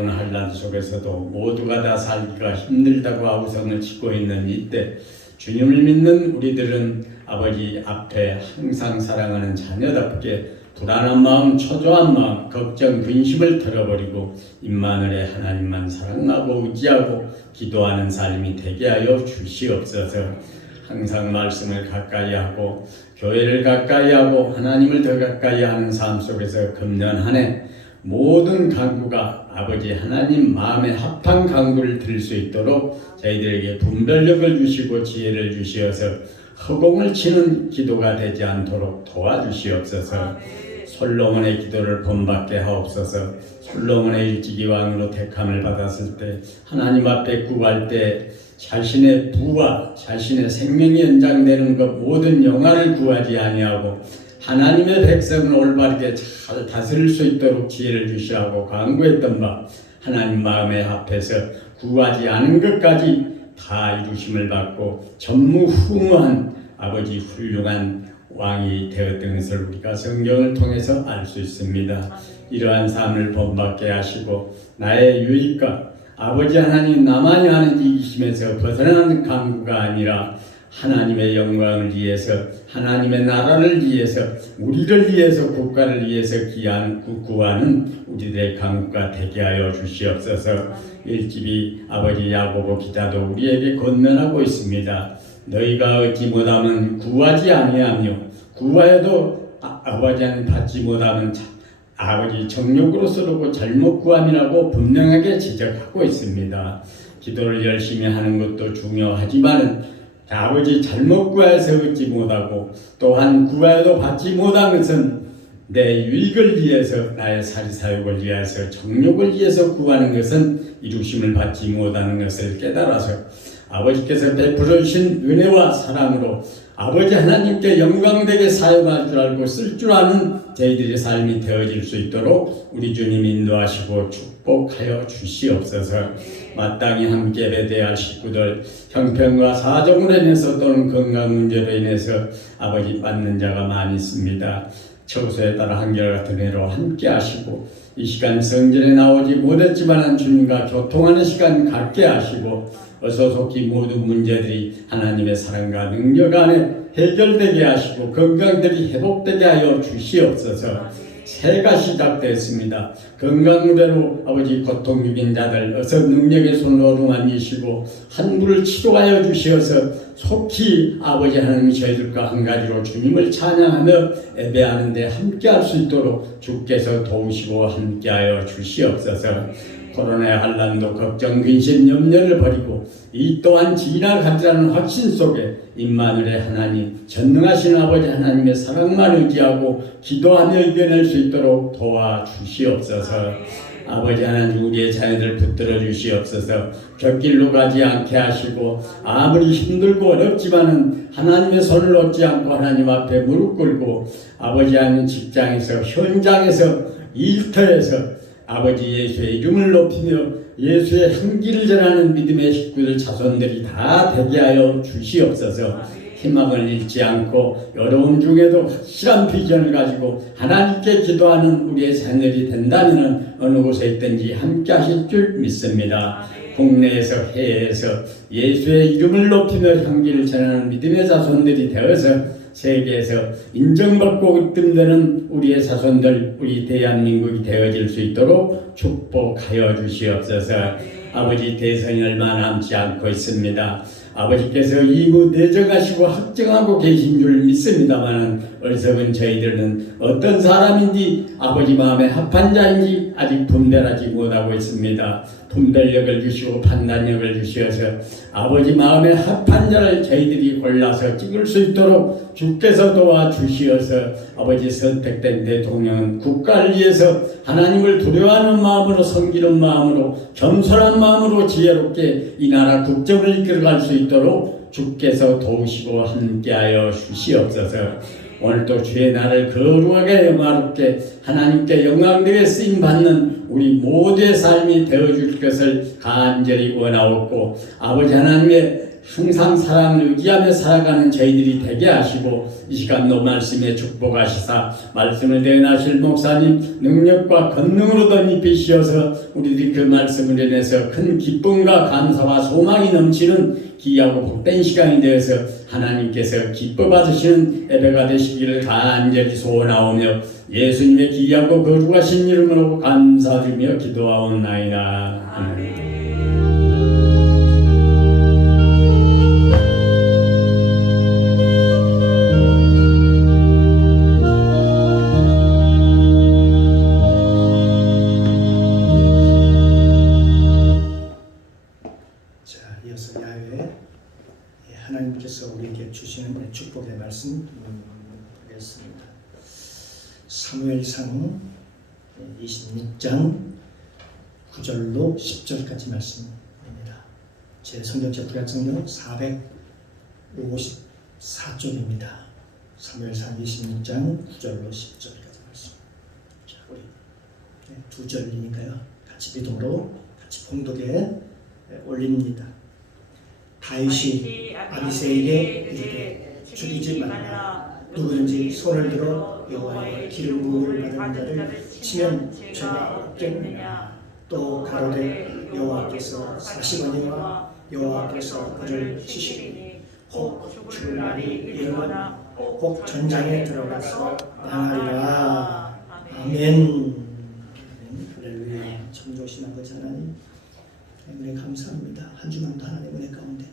한란 속에서도 모두가 다 살기가 힘들다고 아우성을 짓고 있는 이때 주님을 믿는 우리들은 아버지 앞에 항상 사랑하는 자녀답게 불안한 마음, 초조한 마음, 걱정, 근심을 털어버리고 임마누엘의 하나님만 사랑하고 의지하고 기도하는 삶이 되게 하여 주시옵소서. 항상 말씀을 가까이 하고 교회를 가까이 하고 하나님을 더 가까이 하는 삶 속에서 금년 한 해 모든 간구가 아버지 하나님 마음에 합한 간구를 드릴 수 있도록 저희들에게 분별력을 주시고 지혜를 주시어서 허공을 치는 기도가 되지 않도록 도와주시옵소서. 솔로몬의 기도를 본받게 하옵소서. 솔로몬의 일찍이 왕으로 택함을 받았을 때 하나님 앞에 구할 때 자신의 부와 자신의 생명이 연장되는 것 모든 영화를 구하지 아니하고 하나님의 백성을 올바르게 잘 다스릴 수 있도록 지혜를 주시라고 간구했던 바 하나님 마음에 합해서 구하지 않은 것까지 다 이루심을 받고 전무후무한 아버지 훌륭한 왕이 되었던 것을 우리가 성경을 통해서 알 수 있습니다. 이러한 삶을 본받게 하시고 나의 유익과 아버지 하나님 나만이 하는 이기심에서 벗어나는 간구가 아니라 하나님의 영광을 위해서 하나님의 나라를 위해서 우리를 위해서 국가를 위해서 구하는 우리들의 간구가 되게 하여 주시옵소서. 일집이 아버지 야고보 기자도 우리에게 권면하고 있습니다. 너희가 얻지 못하면 구하지 아니하며 구하여도 아버지 하나님 받지 못하면 아버지 정욕으로 쓰고 잘못 구함이라고 분명하게 지적하고 있습니다. 기도를 열심히 하는 것도 중요하지만 아버지 잘못 구해서 얻지 못하고 또한 구하여도 받지 못한 것은 내 유익을 위해서 나의 사리사욕을 위해서 정욕을 위해서 구하는 것은 이루심을 받지 못하는 것을 깨달아서 아버지께서 베풀어 주신 은혜와 사랑으로 아버지 하나님께 영광되게 사용할 줄 알고 쓸 줄 아는 저희들의 삶이 되어질 수 있도록 우리 주님 인도하시고 축복하여 주시옵소서. 마땅히 함께 배대야 할 식구들 형편과 사정으로 인해서 또는 건강 문제로 인해서 아버지 받는 자가 많이 있습니다. 처소에 따라 한결같은 은혜로 함께 하시고 이 시간 성전에 나오지 못했지만 주님과 교통하는 시간 갖게 하시고 어서 속히 모든 문제들이 하나님의 사랑과 능력 안에 해결되게 하시고 건강들이 회복되게 하여 주시옵소서. 새해가 시작됐습니다. 건강대로 아버지 고통 중인 자들 어서 능력의 손으로 어루만지시고 환부를 치료하여 주시어서 속히 아버지 하나님이 저희들과 한 가지로 주님을 찬양하며 예배하는 데 함께할 수 있도록 주께서 도우시고 함께하여 주시옵소서. 코로나의 환난도 걱정, 근심, 염려를 버리고 이 또한 지나가리라는 확신 속에 임마누엘의 하나님, 전능하신 아버지 하나님의 사랑만 의지하고 기도하며 이겨낼 수 있도록 도와주시옵소서. 아버지 하나님 우리의 자녀들 붙들어 주시옵소서. 곁길로 가지 않게 하시고 아무리 힘들고 어렵지만은 하나님의 손을 놓지 않고 하나님 앞에 무릎 꿇고 아버지 하나님 직장에서 현장에서 일터에서 아버지 예수의 이름을 높이며 예수의 향기를 전하는 믿음의 식구들 자손들이 다 되게 하여 주시옵소서. 희망을 잃지 않고 어려움 중에도 확실한 비전을 가지고 하나님께 기도하는 우리의 자녀들이 된다면 어느 곳에 있든지 함께 하실 줄 믿습니다. 국내에서 해외에서 예수의 이름을 높이며 향기를 전하는 믿음의 자손들이 되어서 세계에서 인정받고 있던 우리의 자손들, 우리 대한민국이 되어질 수 있도록 축복하여 주시옵소서. 아버지 대선이 얼마 남지 않고 있습니다. 아버지께서 이후 내정하시고 확정하고 계신 줄 믿습니다만 어리석은 저희들은 어떤 사람인지 아버지 마음에 합한 자인지 아직 분별하지 못하고 있습니다. 분별력을 주시고 판단력을 주셔서 아버지 마음에 합한 자를 저희들이 골라서 찍을 수 있도록 주께서 도와주시어서 아버지 선택된 대통령은 국가를 위해서 하나님을 두려워하는 마음으로 섬기는 마음으로 겸손한 마음으로 지혜롭게 이 나라 국정을 이끌어갈 수 있도록 주께서 도우시고 함께하여 주시옵소서. 오늘도 주의 날을 거룩하게 영화롭게 하나님께 영광되게 쓰임받는 우리 모두의 삶이 되어줄 것을 간절히 원하옵고 아버지 하나님의 항상 사랑을 의지하며 살아가는 저희들이 되게 하시고 이 시간도 말씀에 축복하시사 말씀을 대행하실 목사님 능력과 권능으로 덧입히시어서 우리들이 그 말씀을 인해서 큰 기쁨과 감사와 소망이 넘치는 귀하고 복된 시간이 되어서 하나님께서 기뻐 받으시는 예배가 되시기를 간절히 소원하오며 예수님의 귀하고 거룩하신 이름으로 감사드리며 기도하옵나이다. 아멘. 이어서 야훼 하나님께서 우리에게 주시는 축복의 말씀 보겠습니다. 사무엘상 26장 9절로 10절까지 말씀입니다. 제 성경책 구약성경 454쪽입니다. 사무엘상 26장 9절로 10절까지 말씀. 자, 우리 두 절이니까요. 같이 믿음으로 같이 봉독에 올립니다. 다윗이 아비새에게 이르되 죽이지 말라. 누구든지 손을 들어 여호와의 기름 부음을 받은 자를 치면 죄가 없겠느냐. 또 가로되 여호와께서 사시거니와 여호와께서 그를 치시리니 혹 죽을 날이 이르거나 혹 전장에 들어가서 망하리라. 아멘. 할렐루야. 참 조심한 거지 하나님. 은혜 감사합니다. 한 주만도 하나님 은혜 가운데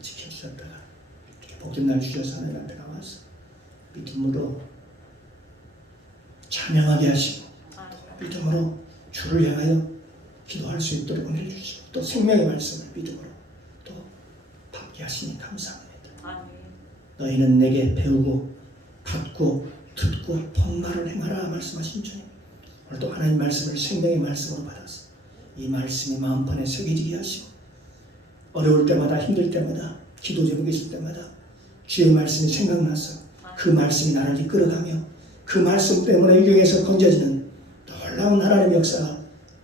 지켜주셨다가 이렇게 복된 날 주셔서 하나님 앞에 나와서 믿음으로 찬양하게 하시고 믿음으로 주를 향하여 기도할 수 있도록 은혜를 주시고 또 생명의 말씀을 믿음으로 또 받게 하시니 감사합니다. 너희는 내게 배우고 받고 듣고 본말을 행하라 말씀하신 주님, 오늘도 하나님 말씀을 생명의 말씀으로 받아서 이 말씀이 마음판에 새겨지게 하시고 어려울 때마다 힘들 때마다 기도 제목이 있을 때마다 주의 말씀이 생각나서 그 말씀이 나를 이끌어가며 그 말씀 때문에 유경에서 건져지는 놀라운 하나님의 역사가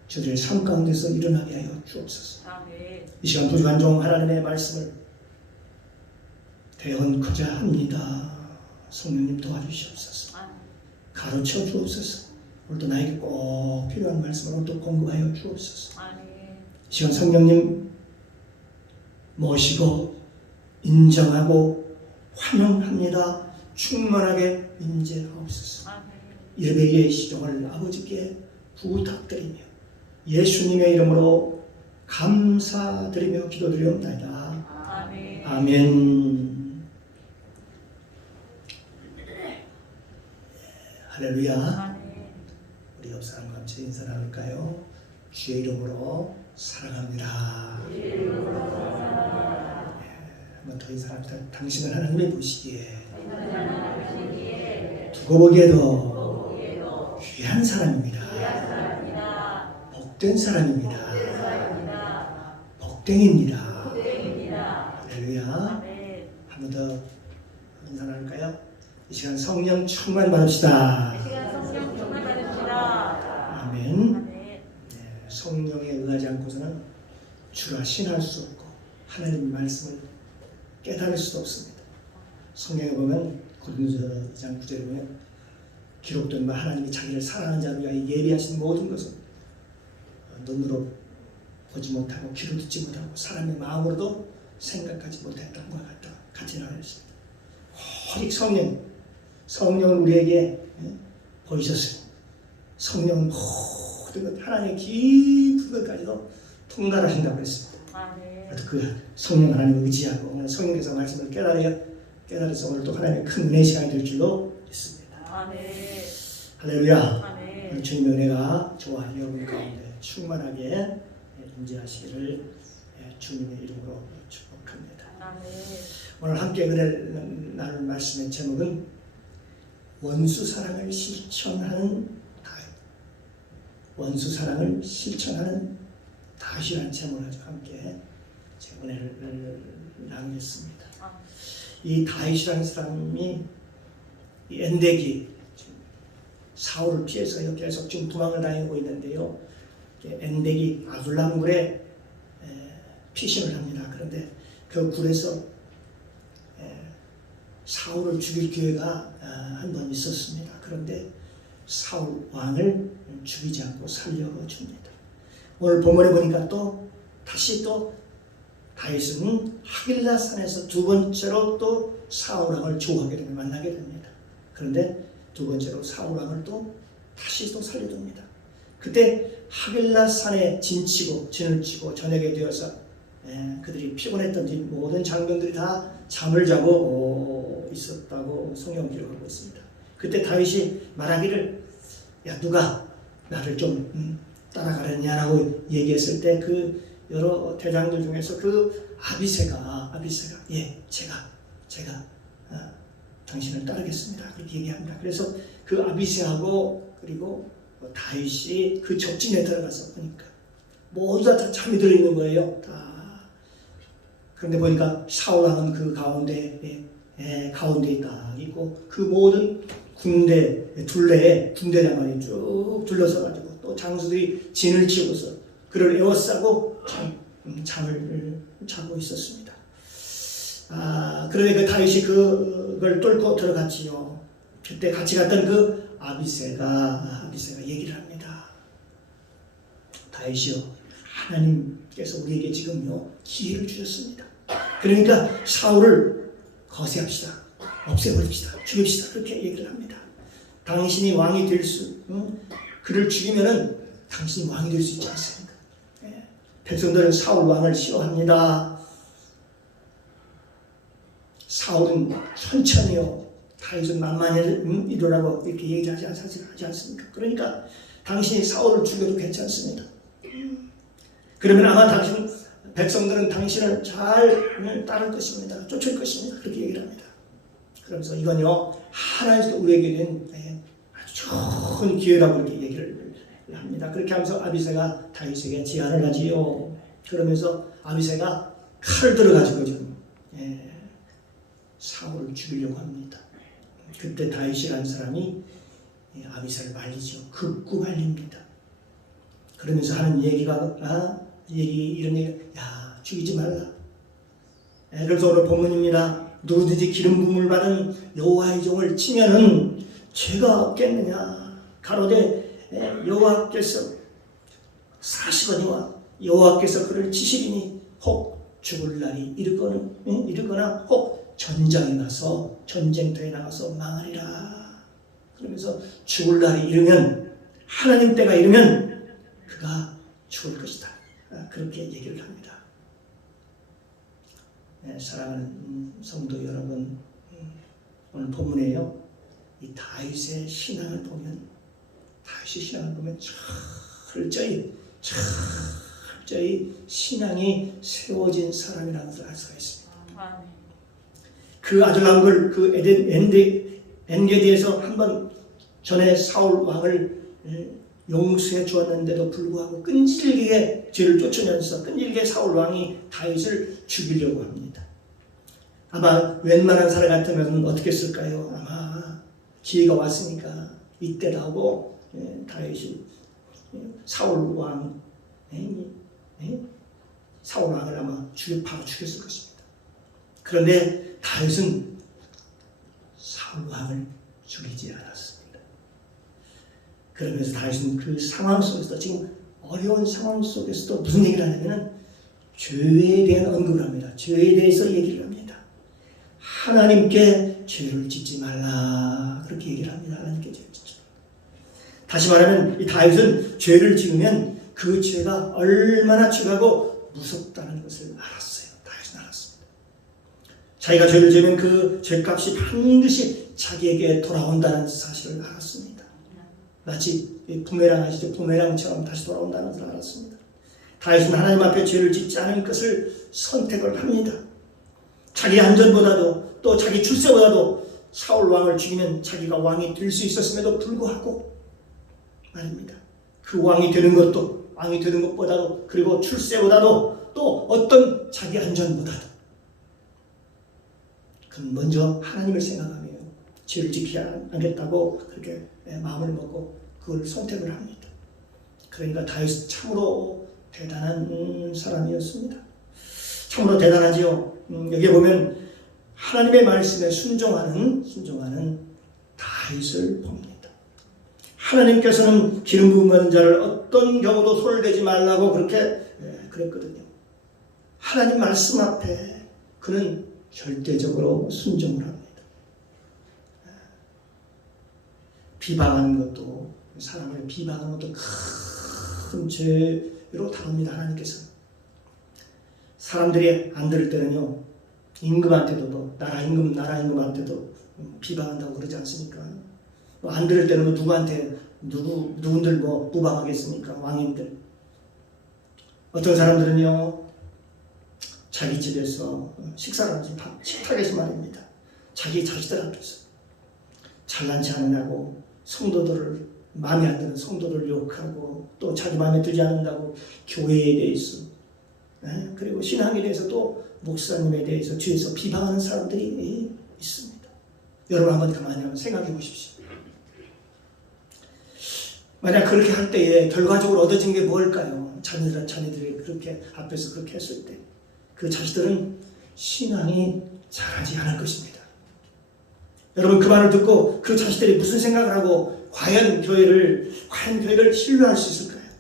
저들의 삶 가운데서 일어나게 하여 주옵소서. 이 시간 부족한 종 하나님의 말씀을 대언코자 합니다. 성령님 도와주시옵소서. 가르쳐 주옵소서. 오늘도 나에게 꼭 필요한 말씀을 오늘도 공부하여 주옵소서. 이 시간 성령님 모시고 인정하고 환영합니다. 충만하게 임재하옵소서. 예배의 시종을 아버지께 부탁드리며 예수님의 이름으로 감사드리며 기도드리옵나이다. 아멘. 할렐루야. 우리 옆 사람과 함께 인사 나눌까요? 주의 이름으로 사랑합니다. 한번 더 인사합니다. 당신은 하나님이 보시기에 두고 보기에도 귀한 사람입니다. 복된 사람입니다. 복댕입니다. 할렐루야. 한 번 더 인사 나눌까요? 이 시간 성령 충만 받읍시다. 아멘. 성령에 의하지 않고서는 주라 신할 수 없고 하나님의 말씀을 깨달을 수도 없습니다. 성경에 보면 고린도서 2장 9절에 보면 기록된 바 하나님이 자기를 사랑하는 자를 위하여 예비하신 모든 것은 눈으로 보지 못하고 귀로 듣지 못하고 사람의 마음으로도 생각하지 못했던 것과 같으라 하였습니다. 오직 성령을 우리에게 보이셨어요. 성령은 모든 것 하나님의 깊은 것까지도 통달하신다고 했습니다. 그래서 그 성령 하나님을 의지하고 오늘 성령께서 말씀을 깨달아서 오늘 또 하나님의 큰 은혜 시간이 될 줄로 믿습니다. 할렐루야. 주님의 은혜가 저와 여러분 가운데 충만하게 임재하시기를 주님의 이름으로 축복합니다. 오늘 함께 은혜를 나눌 말씀의 제목은 원수 사랑을 실천하는 다윗. 원수 사랑을 실천하는 다윗이라는 제목을 가지고 함께 은혜를 나누겠습니다. 이 다윗이라는 사람이 이 엔덱이 사울을 피해서 계속 지금 도망을 다니고 있는데요. 엔덱이 아둘람 굴에 피신을 합니다. 그런데 그 굴에서 사울을 죽일 기회가 한 번 있었습니다. 그런데 사울 왕을 죽이지 않고 살려줍니다. 오늘 본문에 보니까 또 다시 또 다윗은 하길라 산에서 두 번째로 또 사울 왕을 조하게 되면 만나게 됩니다. 그런데 두 번째로 사울 왕을 또 다시 또 살려줍니다. 그때 하길라 산에 진치고 진을 치고 저녁에 되어서 그들이 피곤했던지 모든 장병들이 다 잠을 자고 있었다고 성경 기록하고 있습니다. 그때 다윗이 말하기를 야 누가 나를 좀 따라가려냐라고 얘기했을 때 그 여러 대장들 중에서 그 아비새가 예 제가 당신을 따르겠습니다 그렇게 얘기합니다. 그래서 그 아비새하고 그리고 다윗이 그 적진에 들어가서 보니까 모두 다 잠이 들어 있는 거예요. 다. 그런데 보니까 사울 왕은 그 가운데 딱 있고 그 모든 둘레에 군대장관이 쭉 둘러서 가지고 또 장수들이 진을 치고서 그를 에워싸고 잠을 자고 있었습니다. 그러니까 다윗이 그걸 뚫고 들어갔지요. 그때 같이 갔던 그 아비새가 얘기를 합니다. 다윗이요, 하나님께서 우리에게 지금요 기회를 주셨습니다. 그러니까 사울을 거세합시다, 없애버립시다, 죽입시다 그렇게 얘기를 합니다. 당신이 왕이 그를 죽이면은 당신이 왕이 될 수 있지 않습니까? 백성들은 사울 왕을 싫어합니다. 사울은 천천히요, 다윗은 만만히 이루라고 이렇게 얘기하지 않습니까? 그러니까 당신이 사울을 죽여도 괜찮습니다. 그러면 아마 백성들은 당신을 잘 따를 것입니다. 쫓을 것입니다. 그렇게 얘기를 합니다. 그러면서 이건요 하나님께서 우리에게 된 아주 좋은 기회라고 이렇게 얘기를 합니다. 그렇게 하면서 아비새가 다윗에게 제안을 하지요. 그러면서 아비새가 칼을 들어가지고 지금 사울을 죽이려고 합니다. 그때 다윗이라는 사람이 아비새를 말리죠. 극구 말립니다. 그러면서 하는 얘기가 이런 얘기, 야 죽이지 말라. 그래서 오늘 본문입니다. 누구든지 기름 부음을 받은 여호와의 종을 치면은 죄가 없겠느냐. 가로되 여호와께서 사시거니와 여호와께서 그를 치시리니 혹 죽을 날이 이르거나 혹 전장에 나서 전쟁터에 나가서 망하리라. 그러면서 죽을 날이 이르면 하나님 때가 이르면 그가 죽을 것이다. 그렇게 얘기를 합니다. 사랑하는 성도 여러분, 오늘 본문에요 이 다윗의 신앙을 보면 철저히 신앙이 세워진 사람이라는 것을 알 수가 있습니다. 그 아들람을 그 엔게디에서 한번 전에 사울 왕을 용서해 주었는데도 불구하고 끈질기게 죄를 쫓으면서 끈질기게 사울 왕이 다윗을 죽이려고 합니다. 아마 웬만한 사람 같으면 어떻게 했을까요? 아마 기회가 왔으니까 이때라고 다윗이 사울 왕을 아마 바로 죽였을 것입니다. 그런데 다윗은 사울 왕을 죽이지 않았습니다. 그러면서 다윗은 그 상황 속에서 지금 어려운 상황 속에서도 무슨 얘기를 하냐면 죄에 대한 언급을 합니다. 죄에 대해서 얘기를 합니다. 하나님께 죄를 짓지 말라 그렇게 얘기를 합니다. 하나님께 죄를 짓지 말라. 다시 말하면 이 다윗은 죄를 지으면 그 죄가 얼마나 죄가고 무섭다는 것을 알았어요. 다윗은 알았습니다. 자기가 죄를 지으면 그 죄값이 반드시 자기에게 돌아온다는 사실을 알았습니다. 마치 부메랑 아시죠? 부메랑처럼 다시 돌아온다는 것을 알았습니다. 다윗은 하나님 앞에 죄를 짓지 않을 것을 선택을 합니다. 자기 안전보다도 또 자기 출세보다도 사울 왕을 죽이면 자기가 왕이 될 수 있었음에도 불구하고 말입니다. 그 왕이 되는 것보다도 그리고 출세보다도 또 어떤 자기 안전보다도 그는 먼저 하나님을 생각하며 죄를 지키지 않겠다고 그렇게 마음을 먹고 그걸 선택을 합니다. 그러니까 다윗은 참으로 대단한 사람이었습니다. 참으로 대단하지요. 여기에 보면 하나님의 말씀에 순종하는 다윗을 봅니다. 하나님께서는 기름 부은 받은 자를 어떤 경우도 손을 대지 말라고 그렇게 그랬거든요. 하나님 말씀 앞에 그는 절대적으로 순종을 합니다. 비방하는 것도, 사람을 비방하는 것도 큰 죄로 다룹니다. 하나님께서. 사람들이 안 들을 때는요, 임금한테도, 나라 임금한테도 비방한다고 그러지 않습니까? 안 들을 때는 누구한테, 누군들 무방하겠습니까? 왕인들. 어떤 사람들은요, 자기 집에서 식사를 하면서 식탁에서 말입니다. 자기 자식들 앞에서 잘난 체 하느냐고 성도들을, 마음에 안 드는 성도들을 욕하고, 또 자기 마음에 들지 않는다고 교회에 대해서, 그리고 신앙에 대해서 또 목사님에 대해서 뒤에서 비방하는 사람들이 있습니다. 여러분 한번 가만히 한번 생각해 보십시오. 만약 그렇게 할 때에 결과적으로 얻어진 게 뭘까요? 자녀들이 그렇게 앞에서 그렇게 했을 때 그 자식들은 신앙이 자라지 않을 것입니다. 여러분 그 말을 듣고 그 자식들이 무슨 생각을 하고 과연 교회를 신뢰할 수 있을까요?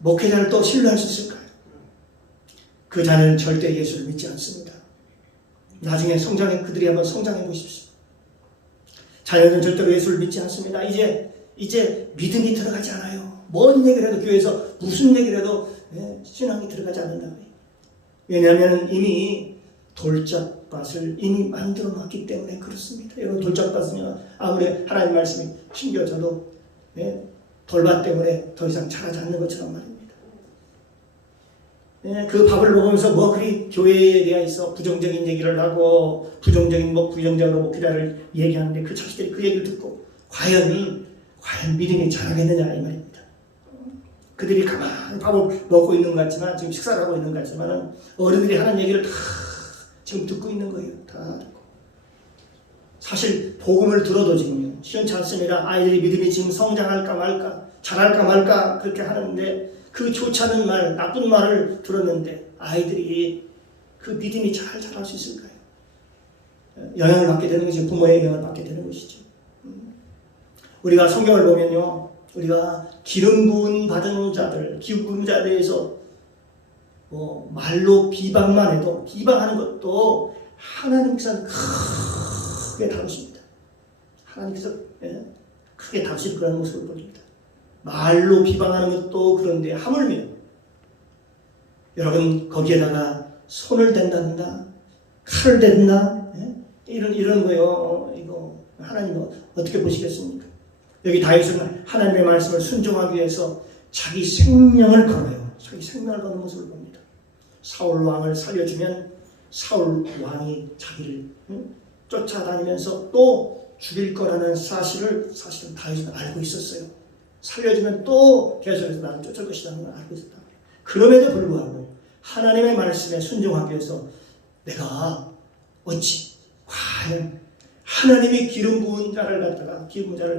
목회자를 또 신뢰할 수 있을까요? 그 자녀는 절대 예수를 믿지 않습니다. 나중에 그들이 한번 성장해 보십시오. 자녀는 절대로 예수를 믿지 않습니다. 이제 믿음이 들어가지 않아요. 뭔 얘기를 해도, 교회에서 무슨 얘기를 해도 신앙이 들어가지 않는다고요. 왜냐하면 이미 돌짝밭을 이미 만들어 놨기 때문에 그렇습니다. 여러분 돌짝밭은 아무리 하나님 말씀이 심겨져도 돌밭 때문에 더 이상 자라지 않는 것처럼 말입니다. 그 밥을 먹으면서 그리 교회에 대해서 부정적인 얘기를 하고 부정적으로 목회자를 얘기하는데 그 자식들이 그 얘기를 듣고 과연 믿음이 자라겠느냐 이 말입니다. 그들이 가만히 밥을 먹고 있는 것 같지만, 지금 식사를 하고 있는 것 같지만 어른들이 하는 얘기를 다 지금 듣고 있는 거예요. 다 듣고. 사실 복음을 들어도 지금 시원치 않습니다. 아이들이 믿음이 지금 성장할까 말까, 잘할까 말까 그렇게 하는데, 그 좋지 않은 말, 나쁜 말을 들었는데 아이들이 그 믿음이 잘 자랄 수 있을까요? 영향을 받게 되는 것이, 부모의 영향을 받게 되는 것이죠. 우리가 성경을 보면요, 우리가 기름 부은 받은 자들, 기름 부은 자에 대해서 말로 비방만 해도, 비방하는 것도 하나님께서는 크게 다루십니다. 하나님께서 크게 다루실 그런 모습을 보입니다. 말로 비방하는 것도 그런데 하물며 여러분 거기에다가 손을 댄다든가 칼을 댄다, 이런 거요. 이거 하나님 어떻게 보시겠습니까? 여기 다윗은 하나님의 말씀을 순종하기 위해서 자기 생명을 걸어요. 자기 생명을 거는 모습을 봅니다. 사울 왕을 살려주면 사울 왕이 자기를 쫓아다니면서 또 죽일 거라는 사실은 다윗은 알고 있었어요. 살려주면 또 계속해서 나를 쫓을 것이라는 걸 알고 있었다. 그럼에도 불구하고 하나님의 말씀에 순종하기 위해서 내가 어찌 과연 하나님이 기름 부은 자를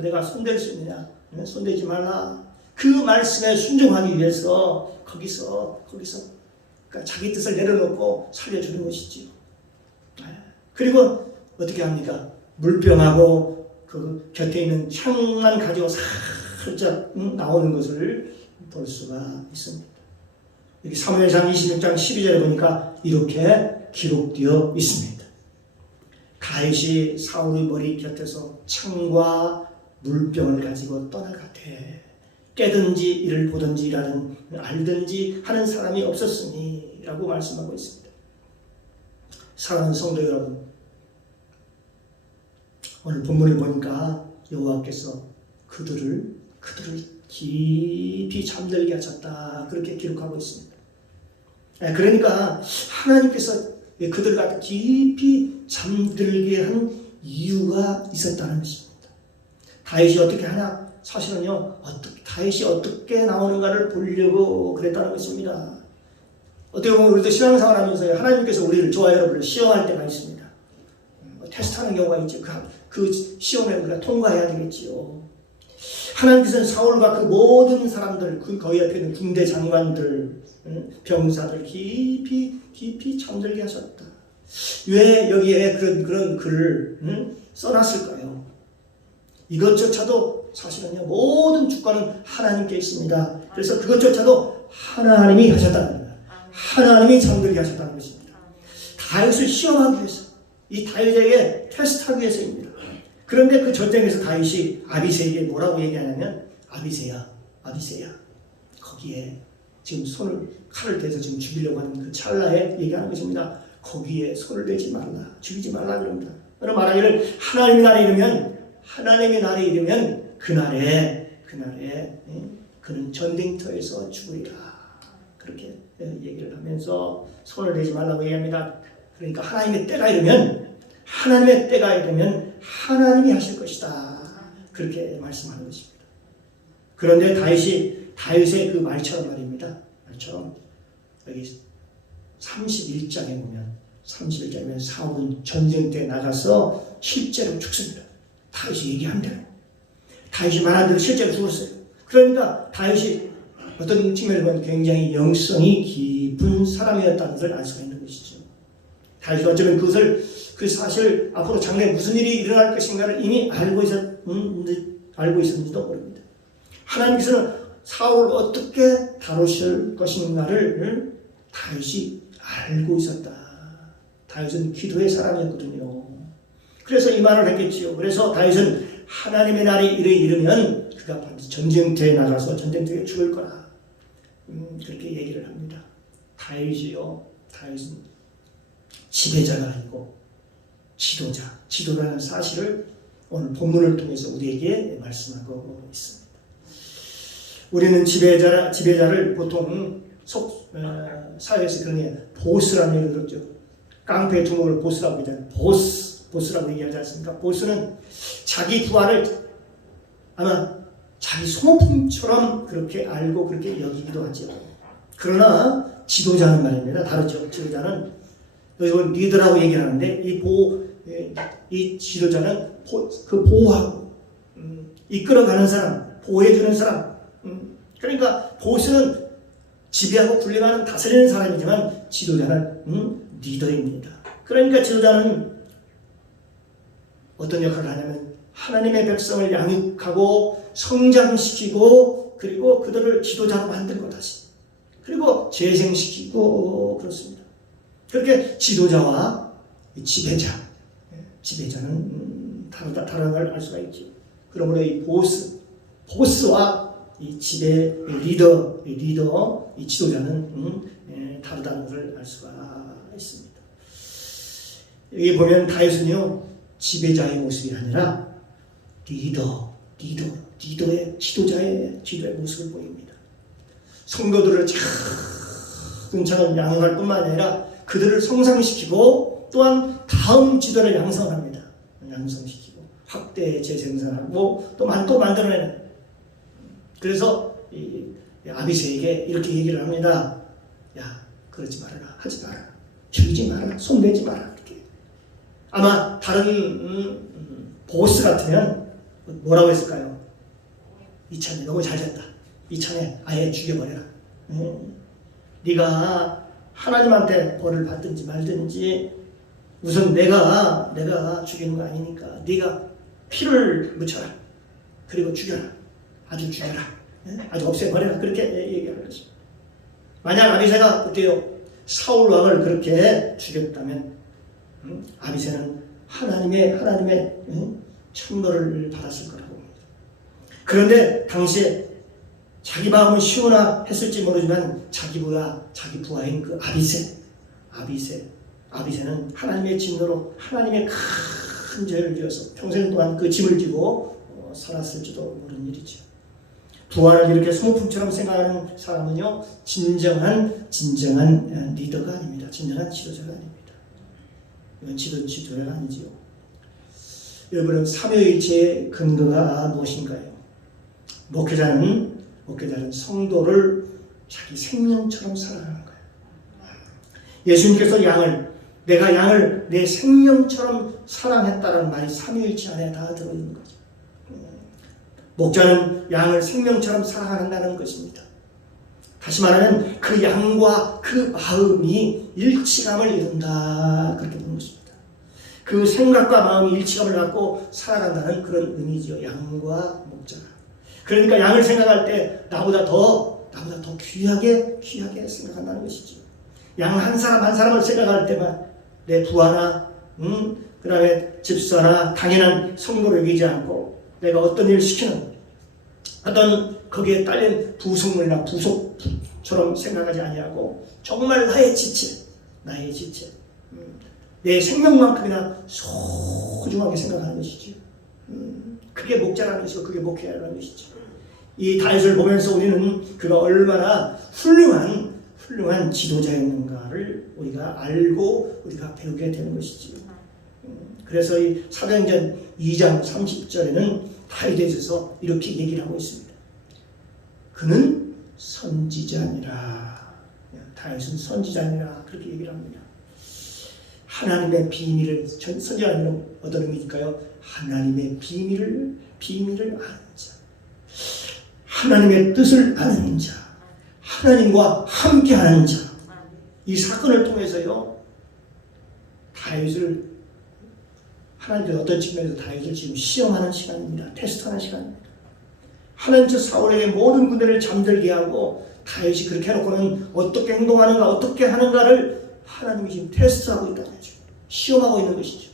내가 손댈 수 있느냐? 손대지 말라. 그 말씀에 순종하기 위해서 거기서 그러니까 자기 뜻을 내려놓고 살려주는 것이지요. 그리고 어떻게 합니까? 물병하고 그 곁에 있는 창만 가지고 살짝 나오는 것을 볼 수가 있습니다. 여기 사무엘상 26장 12절에 보니까 이렇게 기록되어 있습니다. 다윗이 사울의 머리 곁에서 창과 물병을 가지고 떠나가되 깨든지 이를 보든지 알든지 하는 사람이 없었으니 라고 말씀하고 있습니다. 사랑하는 성도 여러분, 오늘 본문을 보니까 여호와께서 그들을 깊이 잠들게 하셨다 그렇게 기록하고 있습니다. 그러니까 하나님께서 그들을 갖다 깊이 잠들게 한 이유가 있었다는 것입니다. 다윗이 어떻게 하나? 사실은요, 다윗이 어떻게 나오는가를 보려고 그랬다는 것입니다. 어떻게 보면 우리도 신앙생활 하면서 하나님께서 우리를, 저와 여러분을 시험할 때가 있습니다. 테스트하는 경우가 있죠. 그 시험에 우리가 통과해야 되겠지요. 하나님께서는 사울과 그 모든 사람들, 그 거기 옆에 있는 군대 장관들, 병사들 깊이 잠들게 하셨다. 왜 여기에 그런 글을 써놨을까요? 이것조차도 사실은요, 모든 주권은 하나님께 있습니다. 그래서 그것조차도 하나님이 하셨다는 겁니다. 하나님이 잠들게 하셨다는 것입니다. 다윗을 시험하기 위해서, 이 다윗에게 테스트하기 위해서입니다. 그런데 그 전쟁에서 다윗이 아비새에게 뭐라고 얘기하냐면, 아비새야, 거기에 지금 칼을 대서 지금 죽이려고 하는 그 찰나에 얘기하는 것입니다. 거기에 손을 대지 말라, 죽이지 말라 그럽니다. 그런 말하기를 하나님의 날이 이르면 그날에 그는 전쟁터에서 죽으리라. 그렇게 얘기를 하면서 손을 대지 말라고 얘기합니다. 그러니까 하나님의 때가 이르면 하나님이 하실 것이다. 그렇게 말씀하는 것입니다. 그런데 다윗의 그 말처럼 말입니다. 말처럼 여기 31장에 보면 사울은 전쟁터에 나가서 실제로 죽습니다. 다윗이 얘기한 대로, 다윗이 말한 대로 실제로 죽었어요. 그러니까 다윗이 어떤 측면에서 보면 굉장히 영성이 깊은 사람이었다는 것을 알 수가 있는 것이죠. 다윗이 어쩌면 그 사실 앞으로 장래에 무슨 일이 일어날 것인가를 이미 알고 있었는지도 모릅니다. 하나님께서는 사울을 어떻게 다루실 것인가를 다윗이 알고 있었다. 다윗은 기도의 사람이었거든요. 그래서 이 말을 했겠지요. 그래서 다윗은 하나님의 날이 이르면 그가 반드시 전쟁터에 나가서 전쟁터에 죽을 거라. 그렇게 얘기를 합니다. 다윗은 지배자가 아니고 지도라는 사실을 오늘 본문을 통해서 우리에게 말씀하고 있습니다. 우리는 지배자를 보통 사회에서 그런 게 보스라는 얘기를 들었죠. 깡패 두목을 보스라고 얘기하잖아요. 보스라고 얘기하지 않습니까? 보스는 자기 부하를 아마 자기 소모품처럼 그렇게 알고 그렇게 여기기도 하죠. 그러나 지도자는 말입니다. 다르죠. 지도자는 여기 리더라고 얘기하는데 이 지도자는 보호하고 이끌어가는 사람, 보호해주는 사람. 그러니까 보스는 지배하고 군림하는 다스리는 사람이지만 지도자는 리더입니다. 그러니까 지도자는 어떤 역할을 하냐면 하나님의 백성을 양육하고 성장시키고 그리고 그들을 지도자로 만들고 다시 그리고 재생시키고 그렇습니다. 그렇게 지도자와 지배자는 다른 걸 알 수가 있죠. 그러므로 이 보스와 이 리더, 이 지도자는 다르다는 것을 알 수가 있습니다. 여기 보면 다윗은요, 지배자의 모습이 아니라 지도자의 모습을 보입니다. 성도들을 차근차근 양육할 뿐만 아니라 그들을 성장시키고 또한 다음 지도를 양성합니다. 양성시키고 확대 재생산하고 또 만들어내는. 그래서 이 아비새에게 이렇게 얘기를 합니다. 야, 그러지 말아라, 하지 마라, 죽이지 마라, 손대지 마라. 이렇게. 아마 다른 보스 같으면 뭐라고 했을까요? 이참에 너무 잘 됐다. 이참에 아예 죽여버려라. 네가 하나님한테 벌을 받든지 말든지 우선 내가 죽이는 거 아니니까 네가 피를 묻혀라. 그리고 죽여라. 아주 죽여라. 아주 없애버려라. 그렇게 얘기하는 거죠. 만약 아비새가 그때요 사울 왕을 그렇게 죽였다면 아비새는 하나님의 천벌을 받았을 거라고 봅니다. 그런데 당시에 자기 마음은 시원했을지 모르지만 자기 부하인 그 아비새는 하나님의 진노로 하나님의 큰 죄를 지어서 평생 동안 그 짐을 지고 살았을지도 모르는 일이죠. 부하를 이렇게 소모품처럼 생각하는 사람은요 진정한 리더가 아닙니다. 진정한 지도자가 아닙니다. 이건 지도자가 아니지요. 여러분, 삼위일체의 근거가 무엇인가요? 목회자는 성도를 자기 생명처럼 사랑하는 거예요. 예수님께서 내가 양을 내 생명처럼 사랑했다는 말이 삼위일체 안에 다 들어있는 거죠. 목자는 양을 생명처럼 사랑한다는 것입니다. 다시 말하면 그 양과 그 마음이 일치감을 이룬다, 그렇게 보는 것입니다. 그 생각과 마음이 일치감을 갖고 살아간다는 그런 의미죠. 양과 목자가. 그러니까 양을 생각할 때 나보다 더 귀하게 생각한다는 것이죠. 양 한 사람 한 사람을 생각할 때만 내 부하나 그 다음에 집사나 당연한 성도를 여기지 않고 내가 어떤 일을 시키는 어떤 거기에 딸린 부속물이나 부속처럼 생각하지 아니하고 정말 나의 지체 내 생명만큼이나 소중하게 생각하는 것이지. 그게 목자라는 것이고 그게 목회라는 것이죠. 이 다윗을 보면서 우리는 그가 얼마나 훌륭한 지도자였는가를 우리가 알고 우리가 배우게 되는 것이지요. 그래서 이 사도행전 2장 30절에는 다윗에 대해서 이렇게 얘기를 하고 있습니다. 그는 선지자니라. 다윗은 선지자니라, 그렇게 얘기를 합니다. 하나님의 비밀을, 선지자는 어떤 의미일까요? 하나님의 비밀을 아는 자, 하나님의 뜻을 아는 자, 하나님과 함께하는 자. 이 사건을 통해서요, 다윗을 하나님께서 어떤 측면에서 다윗을 지금 시험하는 시간입니다. 테스트하는 시간입니다. 하나님께서 사울에게 모든 군대를 잠들게 하고 다윗이 그렇게 해놓고는 어떻게 행동하는가, 어떻게 하는가를 하나님이 지금 테스트하고 있다는 거죠. 시험하고 있는 것이죠.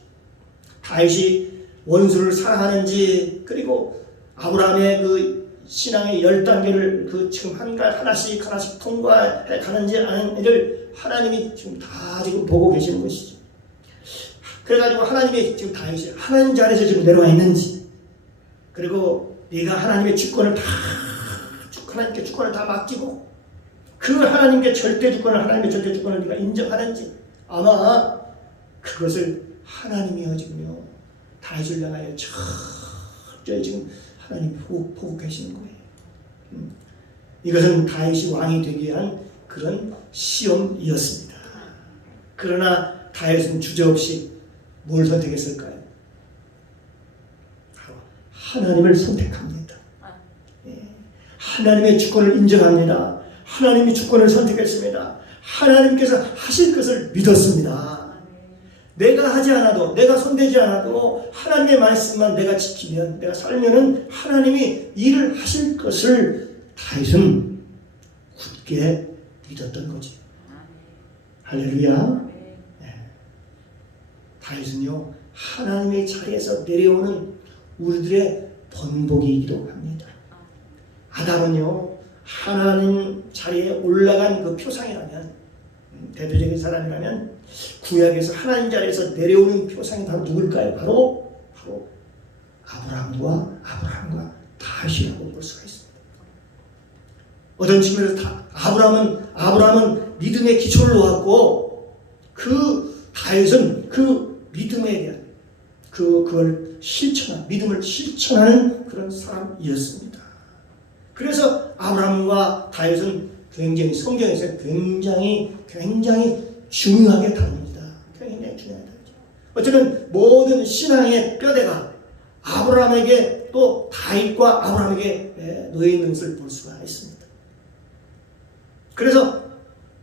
다윗이 원수를 사랑하는지, 그리고 아브라함의 그 신앙의 10단계를 그 지금 하나씩 통과해 가는지 아는 일을 하나님이 지금 다 지금 보고 계시는 것이죠. 그래가지고 하나님이 지금 다윗이 하나님 자리에서 지금 내려와 있는지, 그리고 네가 하나님의 주권을 하나님께 주권을 다 맡기고 그 하나님의 절대 주권을 네가 인정하는지, 아마 그것을 하나님이요 지금요 다윗을 향하여 철저히 지금 하나님 보고 계시는 거예요. 이것은 다윗이 왕이 되기 위한 그런 시험이었습니다. 그러나 다윗은 주저없이 뭘 선택했을까요? 하나님을 선택합니다. 하나님의 주권을 인정합니다. 하나님이 주권을 선택했습니다. 하나님께서 하실 것을 믿었습니다. 내가 하지 않아도, 내가 손대지 않아도 하나님의 말씀만 내가 지키면, 내가 살면은 하나님이 일을 하실 것을 다윗은 굳게 믿었던 거지. 할렐루야. 다윗은요, 하나님의 자리에서 내려오는 우리들의 번복이기도 합니다. 아담은요, 하나님 자리에 올라간 그 표상이라면, 대표적인 사람이라면 구약에서 하나님 자리에서 내려오는 표상이 바로 누굴까요? 바로 아브라함과 다윗이라고 볼 수가 있습니다. 어떤 측면에서 아브라함은 믿음의 기초를 놓았고, 그 다윗은 그 믿음에 대한 그걸 믿음을 실천하는 그런 사람이었습니다. 그래서 아브라함과 다윗은 굉장히 성경에서 굉장히 중요하게 다룹니다. 굉장히 중요하게 다루죠. 어쩌면 모든 신앙의 뼈대가 아브라함에게 또 다윗과 아브라함에게 놓여 있는 것을 볼 수가 있습니다. 그래서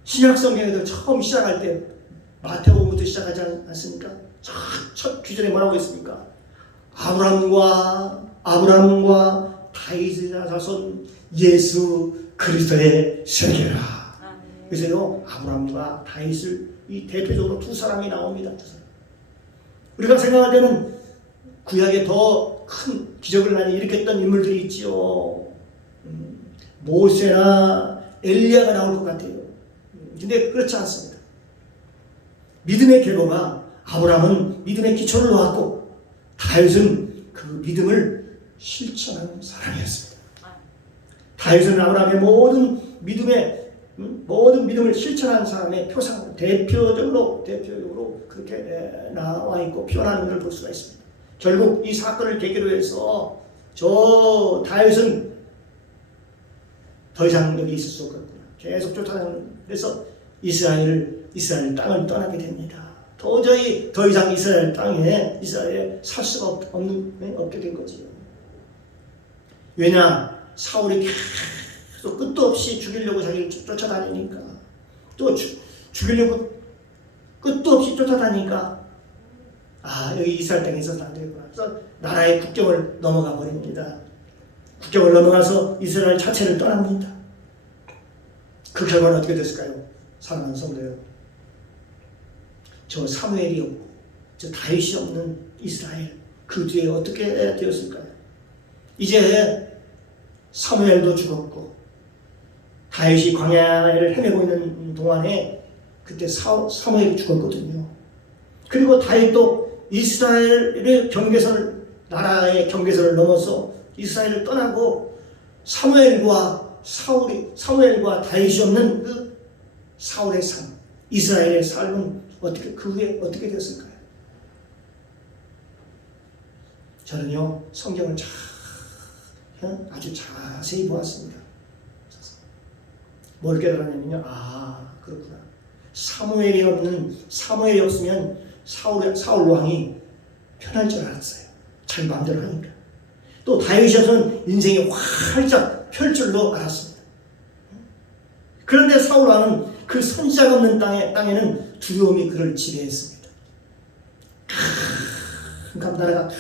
신약 성경에도 처음 시작할 때 마태복음부터 시작하지 않습니까? 첫 귀절에 뭐라고 했습니까? 아브라함과 다윗의 자손 예수 그리스도의 세계라. 그래서요, 아브라함과 다윗을 이 대표적으로 두 사람이 나옵니다. 우리가 생각할 때는 구약에 더 큰 기적을 많이 일으켰던 인물들이 있지요. 모세나 엘리야가 나올 것 같아요. 근데 그렇지 않습니다. 믿음의 계보가 아브라함은 믿음의 기초를 놓았고 다윗은 그 믿음을 실천하는 사람이었습니다. 다윗은 아브라함의 모든 믿음을 실천하는 사람의 표상으로 대표적으로 그렇게 나와 있고 표현하는 것을 볼 수가 있습니다. 결국 이 사건을 계기로 해서 저 다윗은 더 이상 여기 있을 수 없겠구나. 계속 쫓아다니는, 그래서 이스라엘 땅을 떠나게 됩니다. 도저히 더 이상 이스라엘에 살 수가 없게 된 거지요. 왜냐? 사울이 계속 끝도 없이 죽이려고 자기를 쫓아다니니까, 또 죽이려고 끝도 없이 쫓아다니니까, 여기 이스라엘 땅에 있어서 안 되구나. 그래서 나라의 국경을 넘어가 버립니다. 국경을 넘어가서 이스라엘 자체를 떠납니다. 그 결과는 어떻게 됐을까요? 사랑하는 성도요, 저 사무엘이 없고 저 다윗이 없는 이스라엘, 그 뒤에 어떻게 되었을까요? 이제 사무엘도 죽었고 다윗이 광야를 헤매고 있는 동안에 그때 사무엘이 죽었거든요. 그리고 다윗도 이스라엘의 경계선을, 나라의 경계선을 넘어서 이스라엘을 떠나고 사무엘과 다윗이 없는 그 사울의 삶, 이스라엘의 삶은 그 후에 어떻게 됐을까요? 저는요, 성경을 아주 자세히 보았습니다. 뭘 깨달았냐면요, 그렇구나. 사무엘이 없으면 사울 왕이 편할 줄 알았어요. 자기 마음대로 하니까. 또 다윗이 없으면 인생이 활짝 펼 줄로 알았습니다. 그런데 사울 왕은 그 손시작 없는 땅에는 두려움이 그를 지배했습니다. 나라가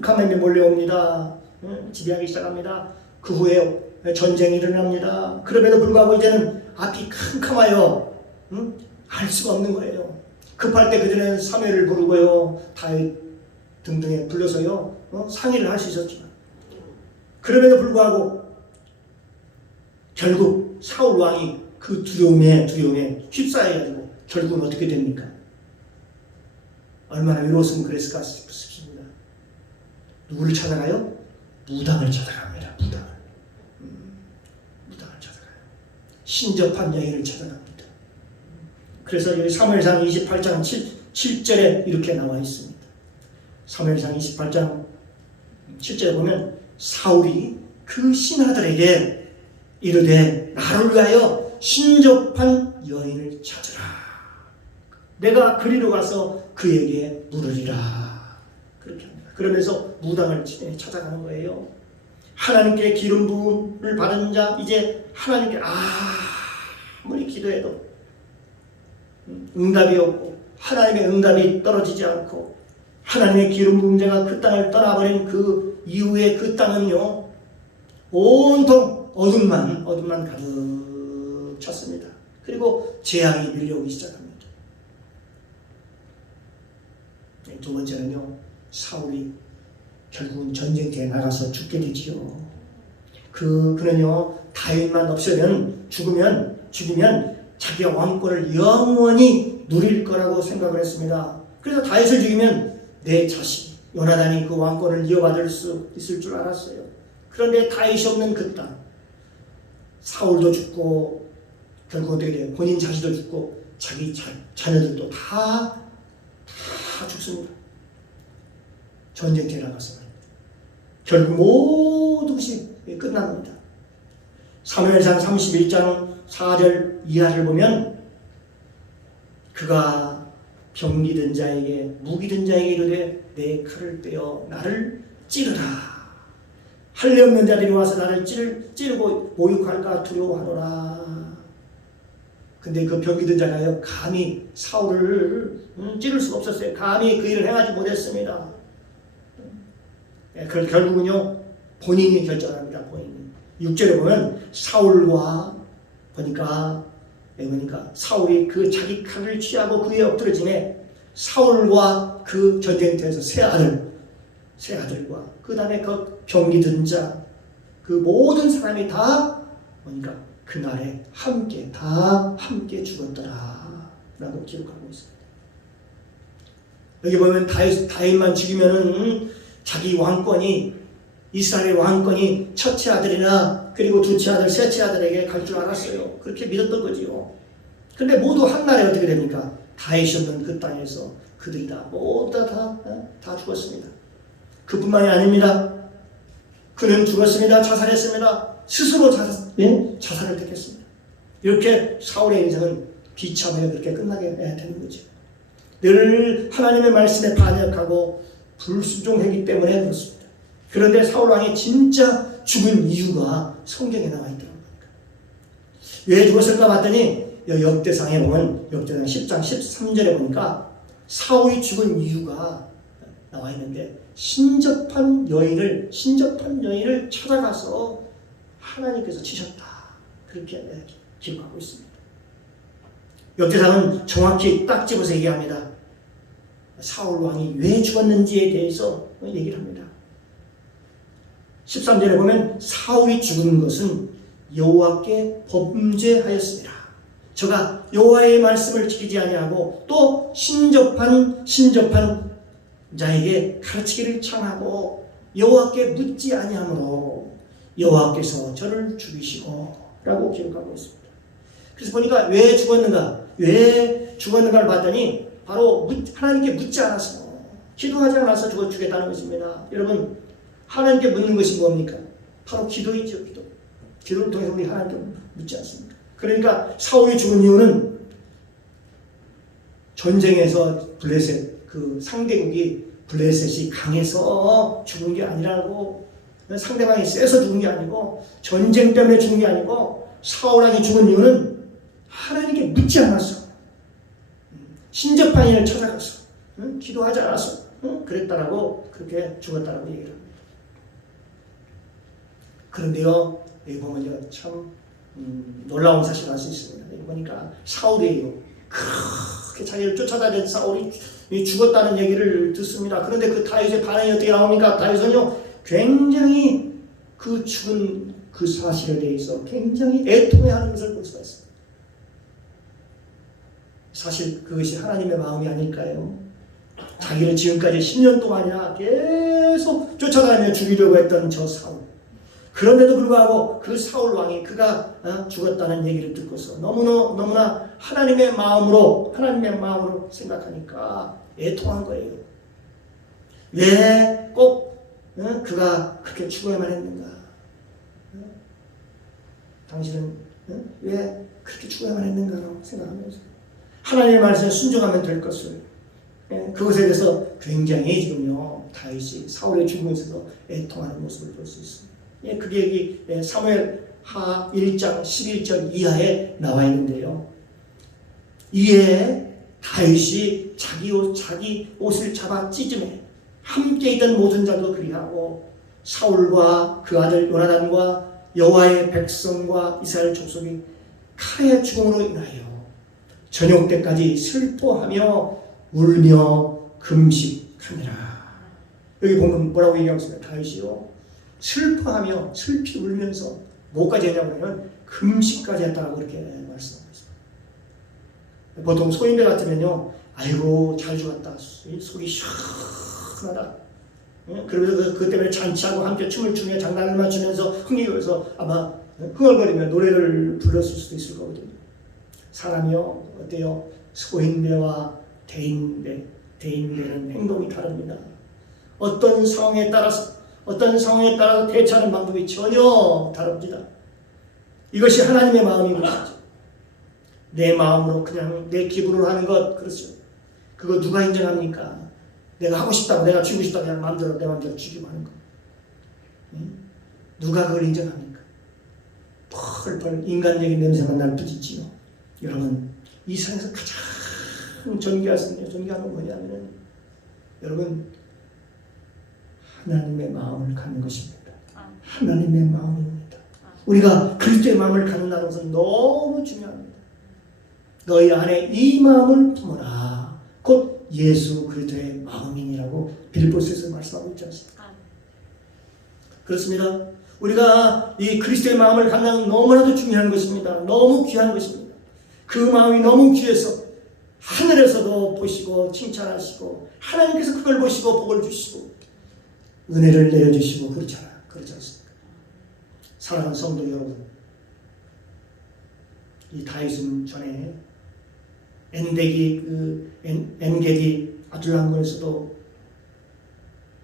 캄캄함에 몰려옵니다. 지배하기 시작합니다. 그 후에 전쟁이 일어납니다. 그럼에도 불구하고 이제는 앞이 캄캄하여 알 수가 없는 거예요. 급할 때 그전에는 사무엘을 부르고요, 다윗 등등에 불러서요, 상의를 할 수 있었지만, 그럼에도 불구하고 결국 사울 왕이 그 두려움에 휩싸여가지고 결국은 어떻게 됩니까? 얼마나 외로웠으면 그랬을까 싶습니다. 누구를 찾아가요? 무당을 찾아갑니다. 무당을 찾아가요. 신접한 여인을 찾아갑니다. 그래서 여기 사무엘상 28장 7절에 이렇게 나와 있습니다. 사무엘상 28장 7절에 보면 사울이 그 신하들에게 이르되 나를 위하여 신접한 여인을 찾으라. 내가 그리로 가서 그에게 물으리라. 그렇게 합니다. 그러면서 무당을 찾아가는 거예요. 하나님께 기름 부음을 받은 자, 이제 하나님께 아무리 기도해도 응답이 없고 하나님의 응답이 떨어지지 않고 하나님의 기름 부은 자가 그 땅을 떠나버린 그 이후에 그 땅은요, 온통 어둠만 가득 찼습니다. 그리고 재앙이 밀려오기 시작합니다. 두 번째는요, 사울이 결국은 전쟁터에 나가서 죽게 되지요. 그는요, 다윗만 없으면 죽이면 자기가 왕권을 영원히 누릴 거라고 생각을 했습니다. 그래서 다윗을 죽이면 내 자식 요나단이 그 왕권을 이어받을 수 있을 줄 알았어요. 그런데 다윗이 없는 그 땅, 사울도 죽고 결국 어떻게 돼요? 본인 자식도 죽고 자기 자녀들도 다 죽습니다. 전쟁터에 나가서 결국 모든 것이 끝납니다. 사무엘상 31장 4절 이하를 보면 그가 병기든 자에게 무기든 자에게 이르되 내 칼을 빼어 나를 찌르라. 할례 없는 자들이 와서 나를 찌르고 모욕할까 두려워하노라. 근데 그 병기든 자가요, 감히 사울을 찌를 수가 없었어요. 감히 그 일을 행하지 못했습니다. 결국은요, 본인이 결정합니다. 본인이. 6절에 보면 사울과 보니까 사울이 그 자기 칼을 취하고 그에 엎드러짐에 사울과 그 전쟁터에서 세 아들과 그 다음에 그 병기든 자, 그 모든 사람이 다 보니까 그날에 다 함께 죽었더라 라고 기록하고 있습니다. 여기 보면 다윗만 죽이면은 자기 왕권이, 이스라엘의 왕권이 첫째 아들이나 그리고 둘째 아들, 셋째 아들에게 갈 줄 알았어요. 그렇게 믿었던 거지요. 그런데 모두 한날에 어떻게 됩니까? 다윗이 없는 그 땅에서 그들이 모두 다 죽었습니다. 그뿐만이 아닙니다. 그는 죽었습니다. 자살했습니다. 스스로 자살을 택했습니다. 이렇게 사울의 인생은 비참하게 그렇게 끝나게 되는 거죠. 늘 하나님의 말씀에 반역하고 불순종했기 때문에 그렇습니다. 그런데 사울 왕이 진짜 죽은 이유가 성경에 나와 있더라고요. 왜 죽었을까 봤더니 역대상에 보면 역대상 10장 13절에 보니까 사울이 죽은 이유가 나와 있는데 신접한 여인을 찾아가서 하나님께서 치셨다. 그렇게 기록하고 있습니다. 역대상은 정확히 딱 집어서 얘기합니다. 사울 왕이 왜 죽었는지에 대해서 얘기를 합니다. 13절에 보면 사울이 죽은 것은 여호와께 범죄하였습니다. 저가 여호와의 말씀을 지키지 아니하고 또 신접한 자에게 가르치기를 청하고 여호와께 묻지 아니하므로 여호와께서 저를 죽이시고 라고 기록하고 있습니다. 그래서 보니까 왜 죽었는가를 봤더니 바로 하나님께 묻지 않아서 기도하지 않아서 죽겠다는 것입니다. 여러분 하나님께 묻는 것이 뭡니까? 바로 기도이죠. 기도를 통해서 우리 하나님께 묻지 않습니까? 그러니까 사울이 죽은 이유는 전쟁에서 블레셋 그 상대국이 블레셋이 강해서 죽은 게 아니라고, 상대방이 세서 죽은 게 아니고 전쟁 때문에 죽은 게 아니고 사울 왕이 죽은 이유는 하나님께 묻지 않았어. 신접한 이를 찾아가서 기도하지 않았어. 그랬다라고 그렇게 죽었다라고 얘기를 합니다. 그런데요, 여기 보면요, 참 놀라운 사실을 알 수 있습니다. 여기 보니까 사울이에요. 그렇게 자기를 쫓아다니는 사울이 죽었다는 얘기를 듣습니다. 그런데 그 다윗의 반응이 어떻게 나옵니까? 다윗은요, 굉장히 그 죽은 그 사실에 대해서 굉장히 애통해하는 것을 볼 수가 있습니다. 사실 그것이 하나님의 마음이 아닐까요? 자기를 지금까지 10년 동안이나 계속 쫓아다니며 죽이려고 했던 저 사울. 그런데도 불구하고 그 사울 왕이 그가 죽었다는 얘기를 듣고서 너무나 하나님의 마음으로 생각하니까 애통한 거예요. 왜 꼭 그가 그렇게 죽어야만 했는가? 당신은 왜 그렇게 죽어야만 했는가라고 생각하면서 하나님의 말씀에 순종하면 될 것을, 그것에 대해서 굉장히 지금요 다윗이 사울의 죽음에 있어서 애통하는 모습을 볼 수 있습니다. 그게 여기 사무엘 하 1장 11절 이하에 나와 있는데요. 이에 다윗이 자기 옷을 잡아 찢음에 함께 있던 모든 자도 그리하고 사울과 그 아들 요나단과 여호와의 백성과 이스라엘 족속이 칼의 죽음으로 인하여 저녁 때까지 슬퍼하며 울며 금식하니라. 여기 보면 뭐라고 얘기하고 있습니다. 다윗이요, 슬퍼하며 슬피 울면서 뭐까지 했냐고 하면 금식까지 했다고 그렇게 말씀하고 있습니다. 보통 소인배 같으면요, 아이고 잘 죽었다, 속이 시원하다, 그러면서 그 때문에 잔치하고 함께 춤을 추며 장단을 맞추면서 흥이어서 아마 흥얼거리며 노래를 불렀을 수도 있을 거거든요. 사람이요, 어때요? 소인배와 대인배는 행동이 다릅니다. 어떤 상황에 따라서 대처하는 방법이 전혀 다릅니다. 이것이 하나님의 마음인 것이죠. 내 마음으로 그냥 내 기분으로 하는 것, 그렇죠. 그거 누가 인정합니까? 내가 하고 싶다고, 내가 죽이고 싶다고 그냥 내 마음대로 죽이고 하는 거. 누가 그걸 인정합니까? 펄펄 인간적인 냄새만 날 뿐이지요. 여러분, 이 세상에서 가장 존귀한 건 뭐냐면은, 여러분, 하나님의 마음을 갖는 것입니다. 하나님의 마음입니다. 우리가 그리스도의 마음을 갖는다는 것은 너무 중요합니다. 너희 안에 이 마음을 품어라. 곧 예수 그리스도의 마음이니라고 빌립보서에서 말씀하고 있지 않습니까? 그렇습니다. 우리가 이 그리스도의 마음을 갖는 것은 너무나도 중요한 것입니다. 너무 귀한 것입니다. 그 마음이 너무 귀해서 하늘에서도 보시고 칭찬하시고 하나님께서 그걸 보시고 복을 주시고 은혜를 내려주시고 그렇지 않습니까? 사랑하는 성도 여러분, 이 다윗은 전에 엔게디 아둘람군에서도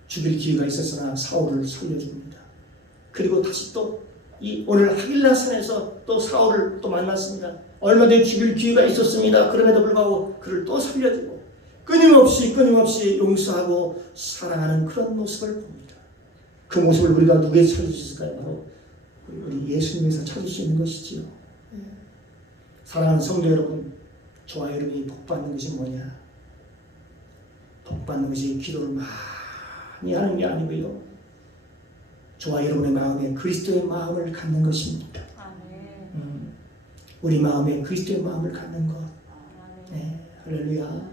죽일 기회가 있었으나 사울을 살려줍니다. 그리고 다시 또 이 오늘 하길라산에서 또 사울을 또 만났습니다. 얼마 전에 죽일 기회가 있었습니다. 그럼에도 불구하고 그를 또 끊임없이 용서하고 사랑하는 그런 모습을 봅니다. 그 모습을 우리가 누구에서 찾을 수 있을까요? 바로 우리 예수님에서 찾을 수 있는 것이지요. 사랑하는 성도 여러분, 저와 여러분이 복받는 것이 뭐냐? 복받는 것이 기도를 많이 하는 게 아니고요. 저와 여러분의 마음에 그리스도의 마음을 갖는 것입니다. 우리 마음에 그리스도의 마음을 갖는 것. 네, 할렐루야.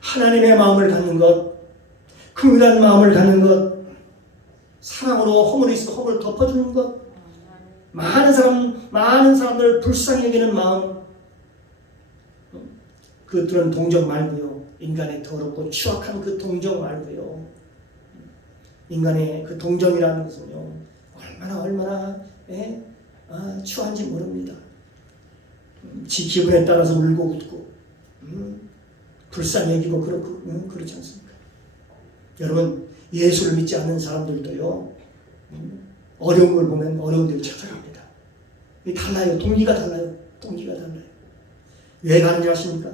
하나님의 마음을 갖는 것, 긍휼한 마음을 갖는 것, 사랑으로 허물이 있어 허물을 덮어주는 것, 많은 사람들 불쌍히 여기는 마음. 그들은 동정 말고요. 인간의 더럽고 추악한 그 동정 말고요. 인간의 그 동정이라는 것은요, 얼마나 추한지 모릅니다. 지 기분에 따라서 울고 웃고, 불쌍히 여기고 그렇지 않습니까? 여러분, 예수를 믿지 않는 사람들도요, 어려운 걸 보면 어려운 데를 찾아갑니다. 달라요. 동기가 달라요. 왜 가는지 아십니까?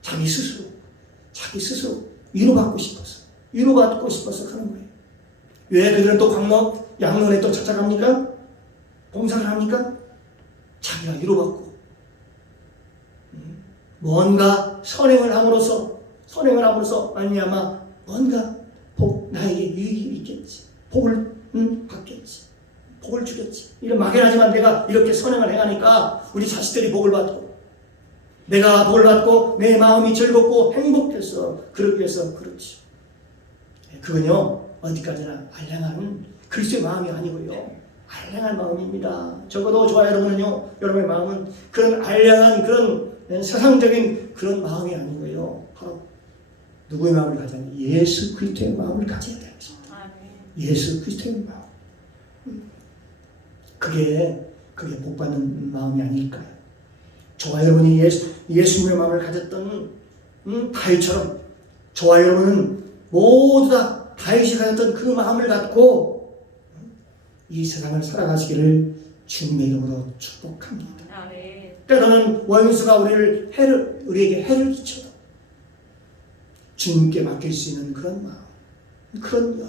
자기 스스로 위로받고 싶어서 가는 거예요. 왜 그들은 또 광목, 양론에 또 찾아갑니까? 봉사를 합니까? 자기가 위로받고 뭔가 선행을 함으로써 말미암아 뭔가 나에게 유익이 있겠지. 복을 받겠지. 복을 주겠지. 이런 막연하지만 내가 이렇게 선행을 해가니까 우리 자식들이 복을 받고 내가 복을 받고 내 마음이 즐겁고 행복해서 그러기 위해서 그렇지. 그건요 어디까지나 알량한 그리스도의 마음이 아니고요. 알량한 마음입니다. 적어도 저와 여러분은요, 여러분의 마음은 그런 알량한 그런 세상적인 그런 마음이 아니고요. 바로 누구의 마음을 가져야 돼? 예수 그리스도의 마음을 가져야 돼요. 예수 그리스도의 마음. 그게 복받는 마음이 아닐까요? 저와 여러분이 예수님의 마음을 가졌던 다윗처럼 저와 여러분은 모두 다 다윗이 가졌던 그 마음을 갖고 이 세상을 살아가시기를 주님의 이름으로 축복합니다. 때로는 원수가 우리에게 해를 끼쳐도 주님께 맡길 수 있는 그런 마음, 그런 여유.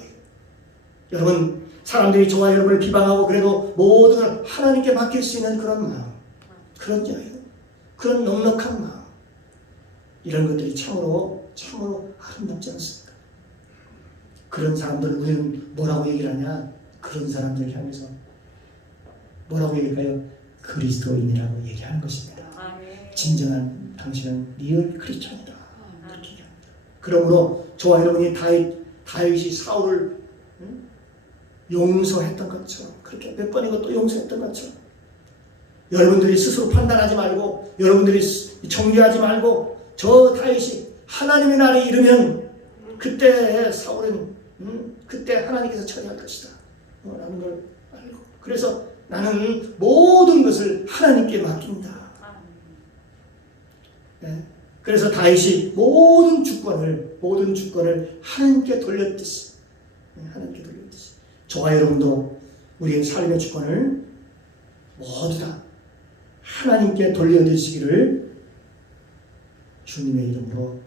여러분, 사람들이 저와 여러분을 비방하고 그래도 모든 걸 하나님께 맡길 수 있는 그런 마음, 그런 여유, 그런 넉넉한 마음, 이런 것들이 참으로 아름답지 않습니까? 그런 사람들을 우리는 뭐라고 얘기를 하냐? 그런 사람들을 향해서 뭐라고 얘기할까요? 그리스도인이라고 얘기하는 것입니다. 진정한 당신은 리얼 크리스천이다. 그렇게 얘기합니다. 그러므로 저와 여러분이 다윗이 사울을 용서했던 것처럼, 그렇게 몇 번이고 또 용서했던 것처럼, 여러분들이 스스로 판단하지 말고, 여러분들이 정죄하지 말고, 저 다윗이 하나님의 날이 이르면 그때 사울은 그때 하나님께서 처리할 것이다 라는 걸 알고, 그래서 나는 모든 것을 하나님께 맡긴다. 네. 그래서 다윗이 모든 주권을 하나님께 돌렸듯이, 저와 여러분도 우리의 삶의 주권을 모두 다 하나님께 돌려드리시기를 주님의 이름으로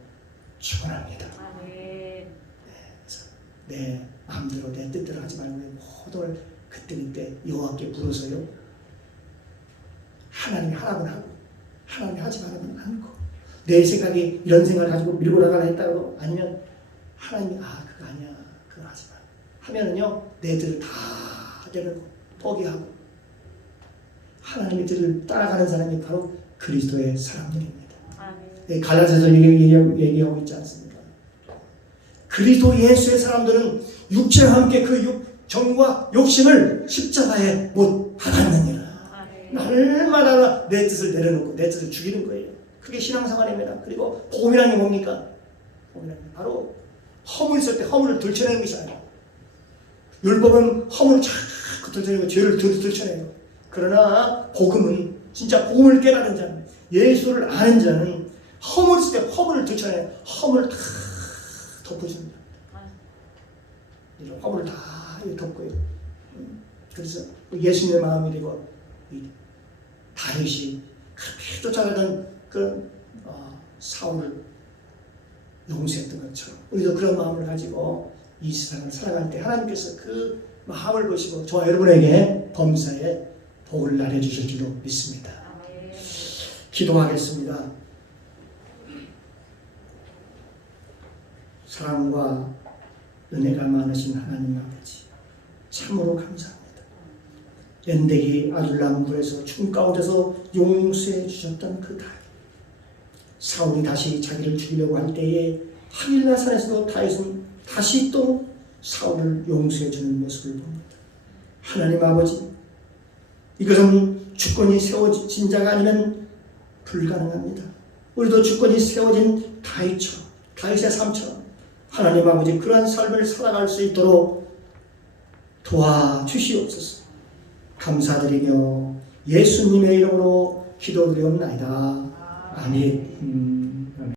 축원합니다. 내 마음대로 내 뜻대로 하지 말고 모든 걸 그때 여호와께 부르서요, 하나님이 하라고 하고 하나님이 하지 말라면 않고, 내 생각이 이런 생각을 가지고 밀고 나가라 했다고, 아니면 하나님이 그거 아니야, 그거 하지 마 하면은요, 내 뜻을 다 내려놓고 포기하고 하나님의 뜻을 따라가는 사람이 바로 그리스도의 사람들입니다. 갈라디아서 얘기하고 있지 않습니까? 그리스도 예수의 사람들은 육체와 함께 그 정과 욕심을 십자가에 못 박았느니라. 날마다 내 뜻을 내려놓고 내 뜻을 죽이는 거예요. 그게 신앙생활입니다. 그리고 복음이라는 게 뭡니까? 복음이라는 게 바로 허물 있을 때 허물을 들춰내는 것이 아니에요. 율법은 허물을 자꾸 들춰내고 죄를 들춰내요. 그러나 복음은 진짜 복음을 깨달은 자는, 예수를 아는 자는 허물 있을 때 허물을 들춰내요. 허물을 다 덮어줍니다. 이런 허물을 다 덮고요. 그래서 예수님의 마음이 되고, 다윗이 그렇게 쫓아가던 그 사울을 용서했던 것처럼 우리도 그런 마음을 가지고 이 세상을 살아갈 때 하나님께서 그 마음을 보시고 저와 여러분에게 범사에 복을 나눠주실 줄로 믿습니다. 기도하겠습니다. 사랑과 은혜가 많으신 하나님 아버지, 참으로 감사합니다. 연대기 아둘람굴에서 충 가운데서 용서해 주셨던 그 다윗, 사울이 다시 자기를 죽이려고 할 때에 하길라산에서도 다윗은 다시 또 사울을 용서해 주는 모습을 봅니다. 하나님 아버지, 이것은 주권이 세워진 자가 아니면 불가능합니다. 우리도 주권이 세워진 다윗처럼, 다윗의 삶처럼 하나님 아버지 그러한 삶을 살아갈 수 있도록 도와주시옵소서. 감사드리며 예수님의 이름으로 기도드리옵나이다. 아멘.